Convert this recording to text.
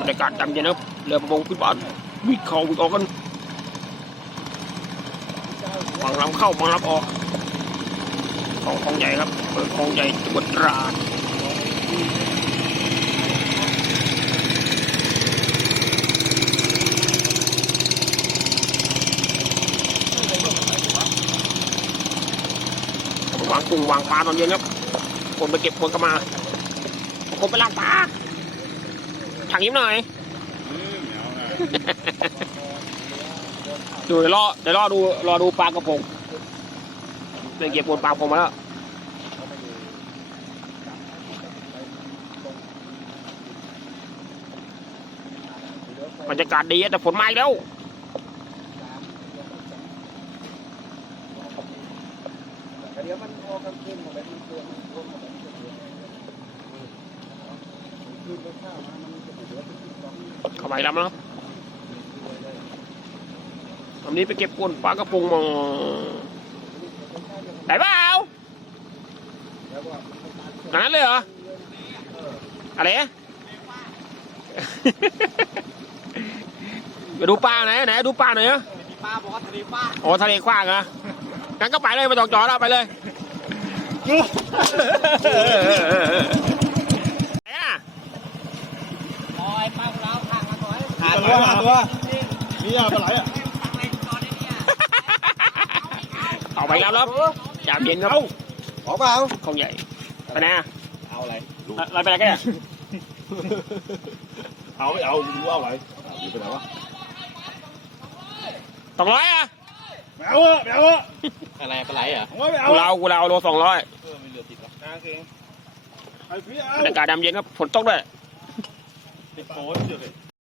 บรรยากาศจำเย็นนะครับเรือประมงขึ้นบ้านวิ่งเขาวิ่งออกกันบางลำเข้าบางลำออกของคลองใหญ่ครับเปิดคลองใหญ่จังหวัดตราดวางกุ้งวางปลาตอนเย็นครับ คนไปเก็บคนก็มา คนไปล้างปลา ถังยิ้มหน่อย ดูเดี๋ยวรอเดี๋ยวรอดูรอดูปลากระพงเดี๋ยวเก็บบนปลากระพงมาแล้วบรรยากาศดีอะแต่ฝนมาอีกแล้วเดี๋ยวมันออกกันขึ้นมาแบบมันตัวมันตัวมันขึ้นไปข้าวมามันจะเหลือ เป็นสองเข้ามาอีกแล้วนะครับตอนนี้ไปเก็บกวนปลากระพงมาได้เปล่าแล้วก็ขนาดนั้นเลยเหรอ อะไรอะไปดูปลาไหนไหนดูปลาหน่อยเหรอป้าบอกว่าทะเลป้าโอ้ทะเลกว้างเหรองั้นก็ไปเลยไม่ต้องจอดแล้วไปเลยไหนอะ ลอยป้าเราข้างมาก่อน หาตัวหาตัวนี่อะปลาไหลอะเอาไปแล้วครับยามเย็นครับออกเปล่าของใหญ่ไปไหนอะเอาอะไรอะไรไปไหนกันอะเอาไม่เอารู้เอาอะไรอยู่ไปไหนวะสองร้อยอะไม่เอาอะไม่เอาอะอะไรปลาไหลอะเอาไม่เอากูเรากูเราโลสองร้อยเออไม่เหลือติดหรอกนางเองไอ้พี่เอาบรรยากาศยามเย็นครับฝนตกด้วย ติดโผล่เฉยเลย